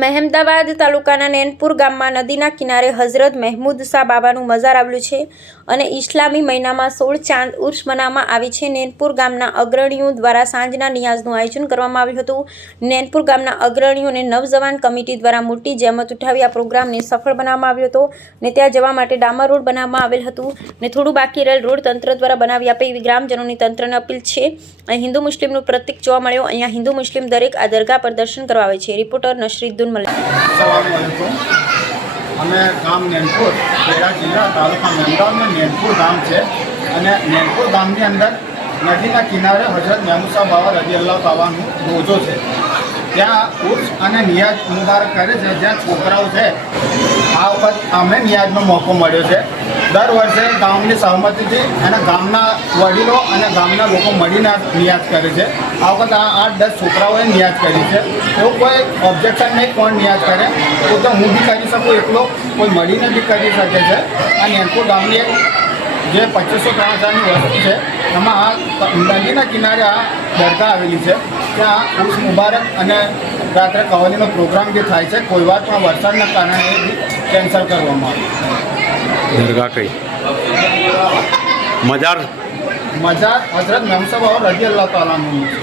મહેમદાવાદ તાલુકાના નેનપુર ગામમાં નદીના કિનારે હઝરત મહેમૂદ શાહ બાબાનું મઝાર આવેલું છે અને ઇસ્લામી મહિનામાં 16 ચાંદ ઉર્સ મનાવવામાં આવી છે। નેનપુર ગામના અગ્રણીઓ દ્વારા સાંજના નિયાઝનું આયોજન કરવામાં આવ્યું હતું। નેનપુર ગામના અગ્રણીઓ અને નવજવાન કમિટી દ્વારા મોટી જહેમત ઉઠાવી આ પ્રોગ્રામને સફળ બનાવવામાં આવ્યો હતો ને ત્યાં જવા માટે ડામર રોડ બનાવવામાં આવેલ હતું ને થોડું બાકી રહેલ રોડ તંત્ર દ્વારા બનાવી આપે એવી ગ્રામજનોની તંત્રને અપીલ છે। અહીં હિન્દુ મુસ્લિમનું પ્રતીક જોવા મળ્યો। અહીંયા હિન્દુ મુસ્લિમ દરેક આ દરગાહ પર દર્શન કરવા આવે છે। રિપોર્ટર નશરીદ્દીન અમે ગામ નેનપુર ખેડા જિલ્લા તાલુકા મહેમદાવાદ में નેનપુર ગામ છે અને નેનપુર ગામની અંદર નદીના કિનારે હઝરત મહેમૂદ શાહ બાબા રઝિયલ્લાહુ તાલાનું રોજો છે। ત્યાં ઉર્સ અને નિયાઝ મુબારક કરે છે। જ્યાં છોકરાઓ છે આ વખત અમને નિયાઝનો મોકો મળ્યો છે। દર વર્ષે ગામની સહમતિથી અને ગામના વડીલો અને ગામના લોકો મળીને નિયાઝ કરે છે। આ વખત 8-10 છોકરાઓએ નિયાઝ કરી છે। એવું કોઈ ઓબ્જેક્શન નહીં કોણ નિયાઝ કરે તો હું બી કરી શકું એકલો, કોઈ મળીને બી કરી શકે છે। આ નેનપુર ગામની જે 2500-3000ની વસ્તી છે એમાં આ નદીના કિનારે આ દરગાહ આવેલી છે। ત્યાં ઉર્સ મુબારક અને રાત્રે કવાલીનો પ્રોગ્રામ બી થાય છે। કોઈ વાર પણ વરસાદના કારણે એ બી કેન્સલ કરવામાં આવે। દરગાહ કઈ મજાર હઝરત મહેમૂદ શાહ બાબા રઝિયલ્લાહુ તાલાનું છે।